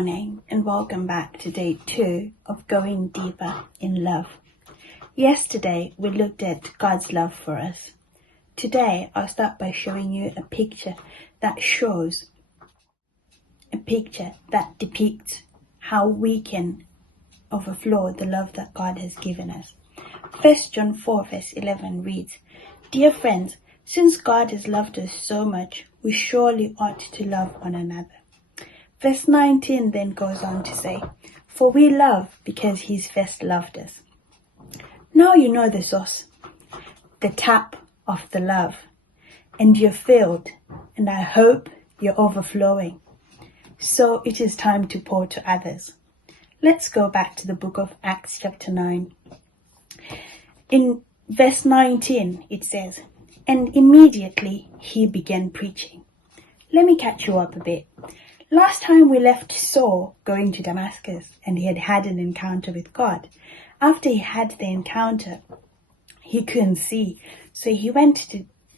morning and welcome back to day 2 of Going Deeper in Love. Yesterday we looked at God's love for us. Today I'll start by showing you a picture that depicts how we can overflow the love that God has given us. 1 John 4 verse 11 reads, "Dear friends, since God has loved us so much, we surely ought to love one another." Verse 19 then goes on to say, "For we love because He's first loved us." Now you know the source, the tap of the love, and you're filled, and I hope you're overflowing. So it is time to pour to others. Let's go back to the book of Acts chapter 9. In verse 19 it says, "And immediately he began preaching." Let me catch you up a bit. Last time we left Saul going to Damascus and he had had an encounter with God. After he had the encounter, he couldn't see. So he went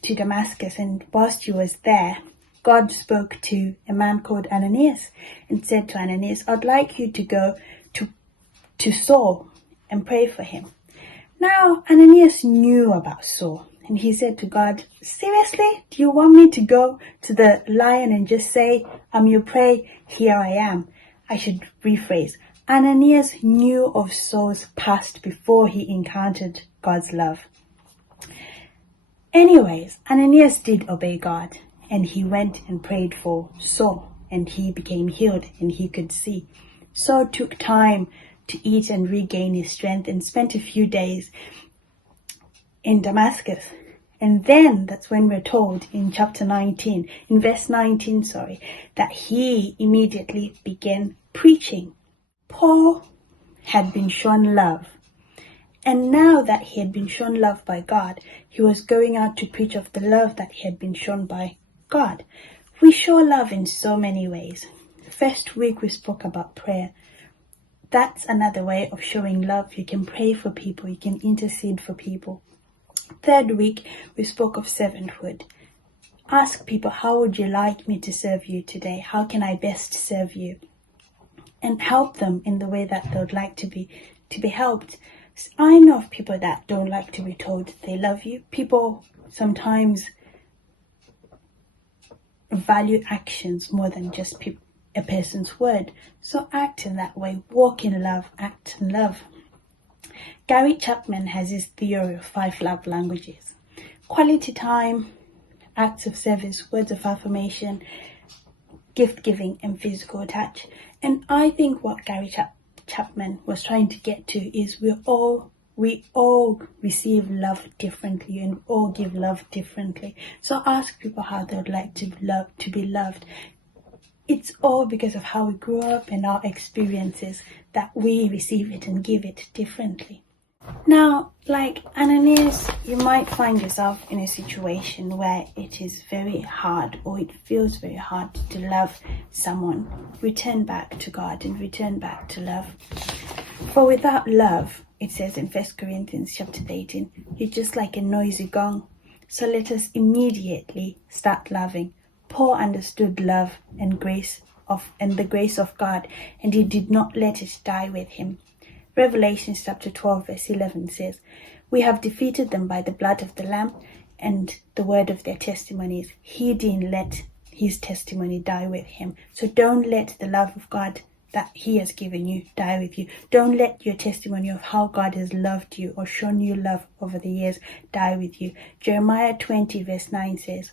to Damascus, and whilst he was there, God spoke to a man called Ananias and said to Ananias, "I'd like you to go to Saul and pray for him." Now Ananias knew about Saul. And he said to God, "Seriously? Do you want me to go to the lion and just say, 'I'm your prey, here I am'?" I should rephrase. Ananias knew of Saul's past before he encountered God's love. Anyways, Ananias did obey God, and he went and prayed for Saul, and he became healed and he could see. Saul took time to eat and regain his strength and spent a few days in Damascus. And then that's when we're told in verse 19, that he immediately began preaching. Paul had been shown love. And now that he had been shown love by God, he was going out to preach of the love that he had been shown by God. We show love in so many ways. First week we spoke about prayer. That's another way of showing love. You can pray for people, you can intercede for people. Third week, we spoke of servanthood. Ask people, how would you like me to serve you today? How can I best serve you? And help them in the way that they would like to be helped. I know of people that don't like to be told they love you. People sometimes value actions more than just a person's word. So act in that way. Walk in love. Act in love. Gary Chapman has his theory of 5 love languages: quality time, acts of service, words of affirmation, gift giving, and physical touch. And I think what Gary Chapman was trying to get to is we all receive love differently and all give love differently. So ask people how they would like to be loved. It's all because of how we grew up and our experiences that we receive it and give it differently. Now, like Ananias, you might find yourself in a situation where it is very hard, or it feels very hard to love someone. Return back to God and return back to love. For without love, it says in 1 Corinthians chapter 18, you're just like a noisy gong. So let us immediately start loving. Paul understood love and the grace of God, and he did not let it die with him. Revelation chapter 12 verse 11 says, "We have defeated them by the blood of the Lamb and the word of their testimonies." He didn't let his testimony die with him. So don't let the love of God that he has given you die with you. Don't let your testimony of how God has loved you or shown you love over the years die with you. Jeremiah 20 verse 9 says,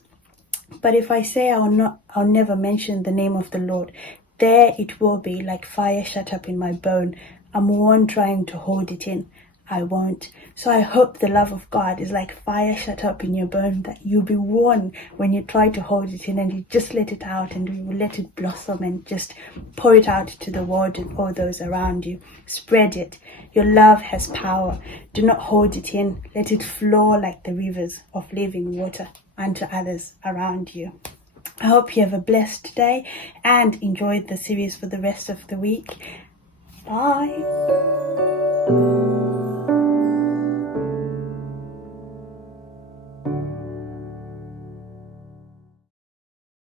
"But if I say I'll never mention the name of the Lord, there it will be like fire shut up in my bone. I'm one trying to hold it in. I won't." So I hope the love of God is like fire shut up in your bone, that you'll be one when you try to hold it in, and you just let it out, and you will let it blossom and just pour it out to the world and all those around you. Spread it. Your love has power. Do not hold it in. Let it flow like the rivers of living water unto others around you. I hope you have a blessed day and enjoyed the series for the rest of the week. Bye.